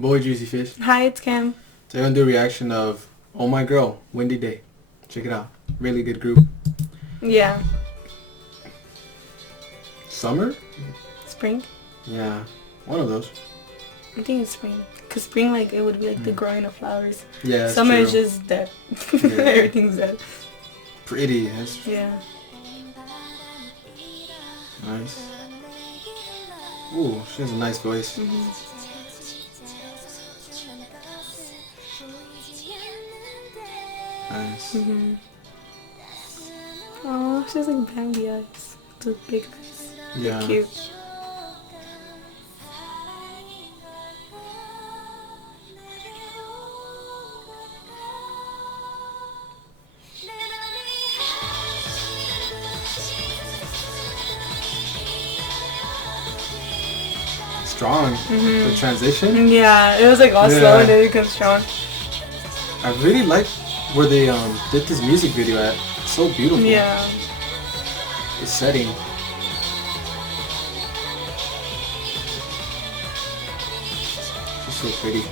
Your boy JuicyFish. Hi, it's Cam. Today I'm gonna do a reaction of Oma이걸, Windy Day. Check it out. Really good group. Yeah. Summer? Spring? Yeah, one of those. I think it's spring. Cause spring, like, it would be like the growing of flowers. Yeah, that's Summer true. is just dead. Yeah. Everything's dead. Pretty. That's Yeah. nice. Ooh, she has a nice voice. Nice. Oh, she has like baggy eyes. The big eyes. Yeah. They're cute. Strong. The transition. Yeah, it was like all slow and then it becomes strong. I really like where they did this music video at. It's so beautiful. Yeah. The setting. She's so pretty.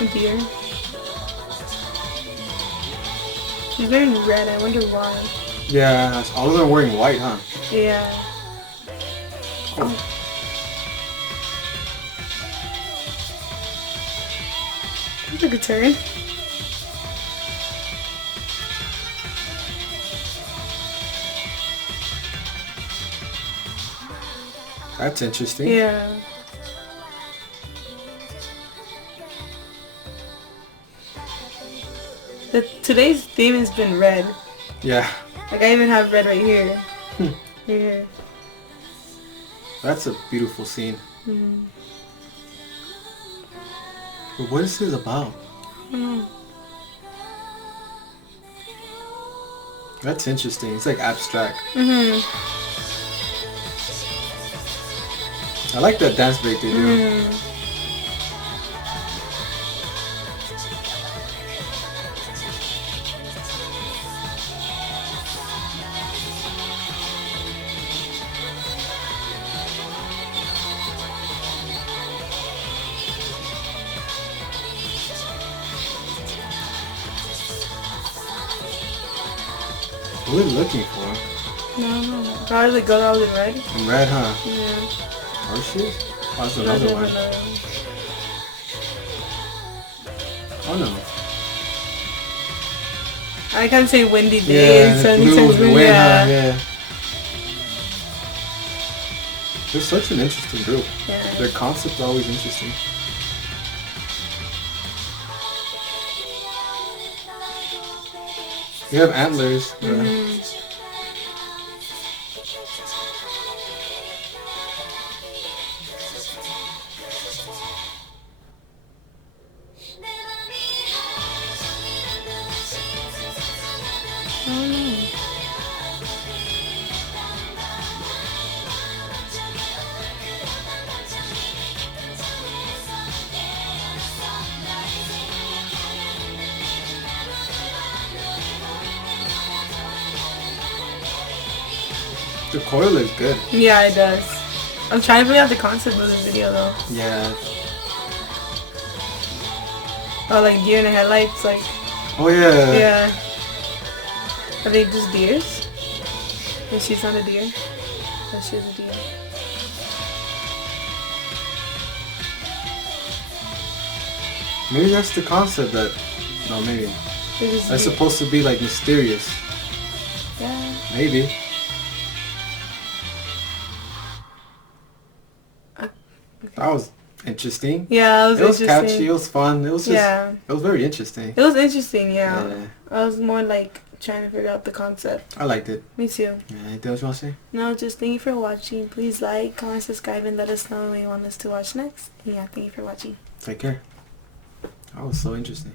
A deer. She's wearing red. I wonder why. Yeah, all of them are wearing white, huh? Yeah. Oh. That's a good turn. That's interesting. Yeah. Today's theme has been red. Yeah. Like I even have red right here. Right here. That's a beautiful scene. But what is this about? I don't know. That's interesting. It's like abstract. I like that dance break they do. What are we looking for? No. Probably the girl that was in red. In red, huh? Yeah. Or she? Oh, that's another one. Oh no. I can't say windy day and sun blue with the wind, yeah. huh? Yeah. They're such an interesting group. Yeah. Their concept's always interesting. You have antlers. The coil is good. Yeah, it does. I'm trying to figure out the concept of the video though. Yeah. Oh, like deer in the headlights, like. Oh yeah. Yeah. Are they just deers? And she's not a deer? Oh, she's a deer. Maybe that's the concept that. No, maybe. That's supposed to be like mysterious. Yeah. Maybe. That was interesting. Yeah, it was catchy. It was fun. It was just. Yeah. It was very interesting. It was interesting. Yeah. I was more like trying to figure out the concept. I liked it. Me too. Yeah, anything else you want to say? No, just thank you for watching. Please like, comment, subscribe, and let us know what you want us to watch next. And yeah, thank you for watching. Take care. That was so interesting.